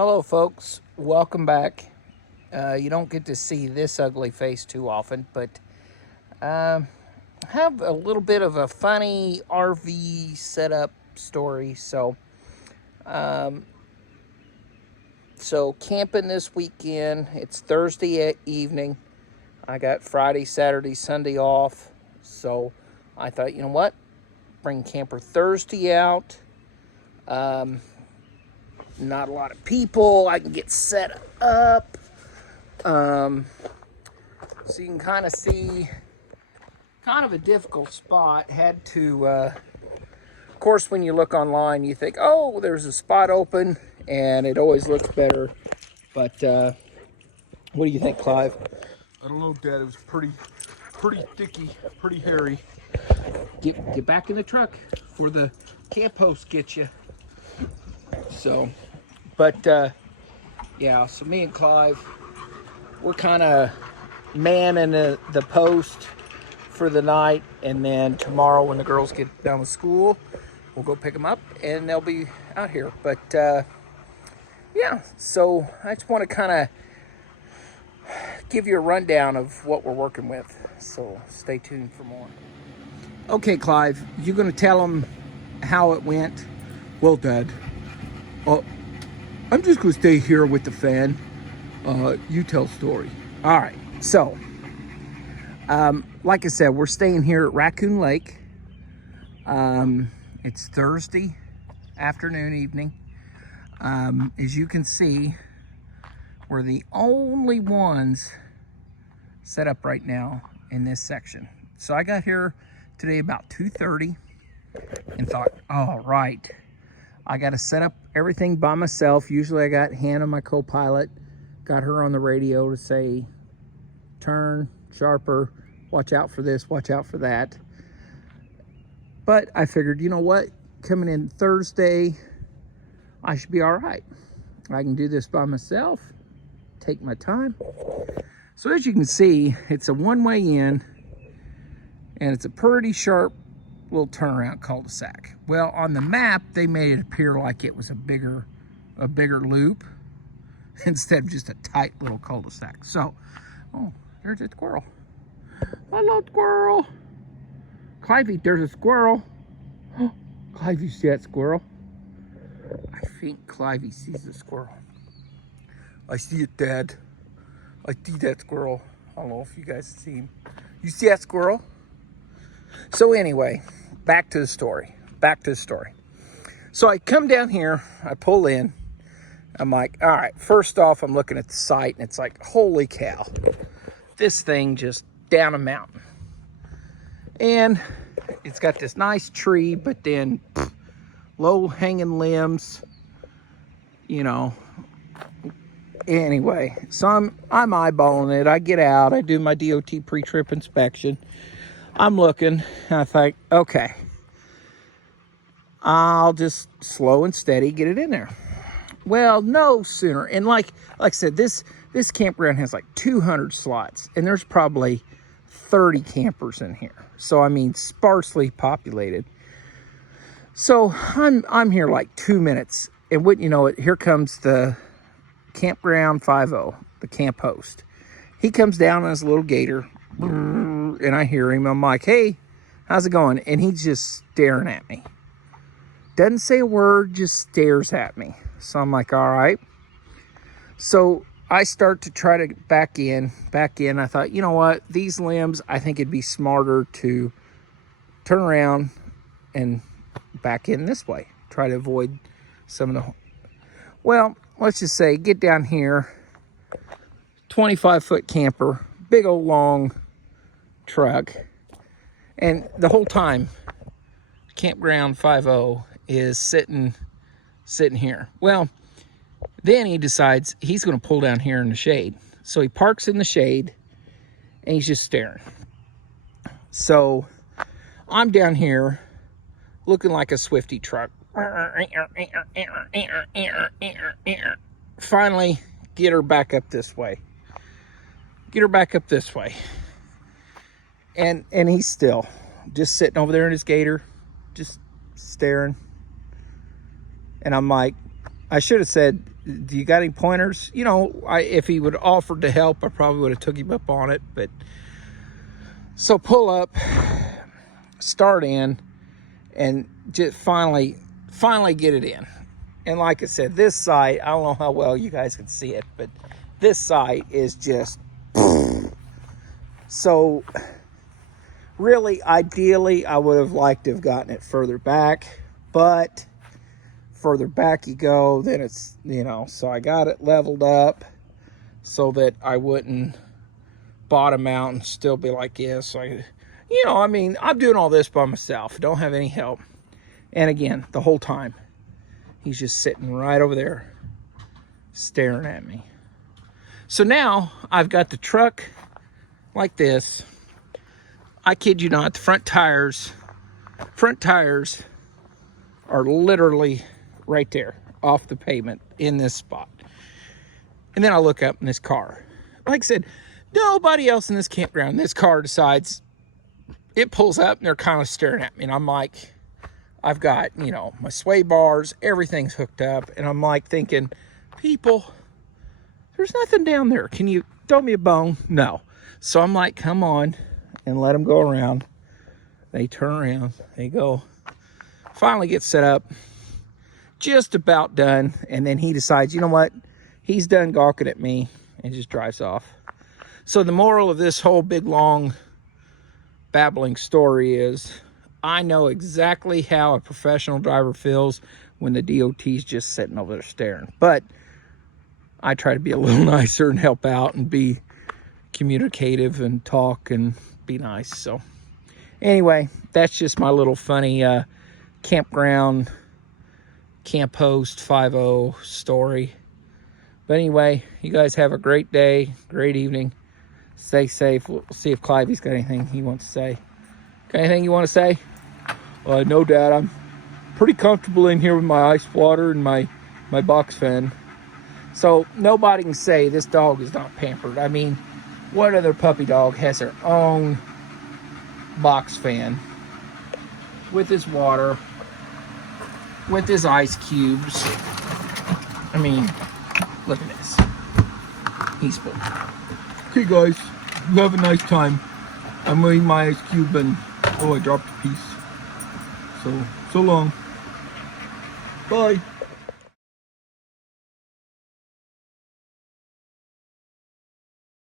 Hello folks, welcome back. You don't get to see this ugly face too often, but have a little bit of a funny RV setup story. So camping this weekend. It's Thursday evening. I got Friday, Saturday, Sunday off. So I thought, you know what? Bring Camper Thursday out. Not a lot of people. I can get set up. So you can kind of see kind of a difficult spot. Had to, of course, when you look online, you think, oh, there's a spot open, and it always looks better. But what do you think, Clive? I don't know, Dad. It was pretty thicky, pretty hairy. Get back in the truck before the camp host gets you. So, but yeah. So me and Clive, we're kind of manning the post for the night, and then tomorrow when the girls get done with school, we'll go pick them up, and they'll be out here. But yeah. So I just want to kind of give you a rundown of what we're working with. So stay tuned for more. Okay, Clive, you gonna tell them how it went? Well, Dad, I'm just gonna stay here with the fan. You tell story. All right. So, like I said, we're staying here at Raccoon Lake. It's Thursday afternoon, evening. As you can see, we're the only ones set up right now in this section. So I got here today about 2:30 and thought, all right, I got to set up everything by myself. Usually I got Hannah, my co-pilot, got her on the radio to say, turn sharper, watch out for this, watch out for that. But I figured, you know what, coming in Thursday, I should be all right. I can do this by myself, take my time. So as you can see, it's a one-way in, and it's a pretty sharp little turnaround cul-de-sac. Well, on the map, they made it appear like it was a bigger loop instead of just a tight little cul-de-sac. So, oh, there's a squirrel. Hello, squirrel. Clivey, there's a squirrel. Oh, Clive, you see that squirrel? I think Clivey sees the squirrel. I see it, Dad. I see that squirrel. I don't know if you guys see him. You see that squirrel? So anyway, back to the story. So I come down here, I pull in. I'm like, all right, first off, I'm looking at the site, and it's like, holy cow. This thing just down a mountain. And it's got this nice tree, but then low hanging limbs, you know. Anyway, so I'm eyeballing it. I get out, I do my DOT pre-trip inspection. I'm looking, and I think, okay, I'll just slow and steady get it in there. Well, no sooner, and like I said, this campground has like 200 slots, and there's probably 30 campers in here. So I mean, sparsely populated. So I'm here like 2 minutes, and wouldn't you know it, here comes the Campground 50, the camp host. He comes down on his little gator, and I hear him. I'm like, hey, how's it going? And he's just staring at me. Doesn't say a word, just stares at me. So I'm like, all right. So I start to try to back in. I thought, you know what? These limbs, I think it'd be smarter to turn around and back in this way. Try to avoid some of the... Well, let's just say, get down here, 25-foot camper, big old long truck, and the whole time, Campground 50 is sitting here. Well, then he decides he's going to pull down here in the shade. So he parks in the shade, and he's just staring. So I'm down here looking like a Swifty truck. Finally, get her back up this way. And he's still just sitting over there in his gator, just staring. And I'm like, I should have said, do you got any pointers? You know, if he would offered to help, I probably would have took him up on it. But so pull up, start in, and just finally get it in. And like I said, this site, I don't know how well you guys can see it, but this site is just so. Really, ideally, I would have liked to have gotten it further back, but further back you go, then it's, you know, so I got it leveled up so that I wouldn't bottom out and still be like this. So you know, I mean, I'm doing all this by myself. Don't have any help. And again, the whole time, he's just sitting right over there staring at me. So now I've got the truck like this. I kid you not, the front tires are literally right there off the pavement in this spot. And then I look up in this car. Like I said, nobody else in this campground. This car decides, it pulls up and they're kind of staring at me. And I'm like, I've got, you know, my sway bars, everything's hooked up. And I'm like thinking, people, there's nothing down there. Can you throw me a bone? No. So I'm like, come on. And let them go around. They turn around, they go. Finally get set up, just about done. And then he decides, you know what? He's done gawking at me and just drives off. So the moral of this whole big, long, babbling story is, I know exactly how a professional driver feels when the DOT's just sitting over there staring. But I try to be a little nicer and help out and be communicative and talk and be nice. So anyway, that's just my little funny campground camp host 50 story. But anyway, you guys have a great day, great evening, stay safe. We'll see if Clivey's got anything he wants to say. Got anything you want to say? No, Dad, I'm pretty comfortable in here with my ice water and my box fan. So nobody can say this dog is not pampered. I mean, what other puppy dog has their own box fan with his water, with his ice cubes? I mean, look at this. He's full. Okay, guys, you have a nice time. I'm eating my ice cube and, oh, I dropped a piece. So long. Bye.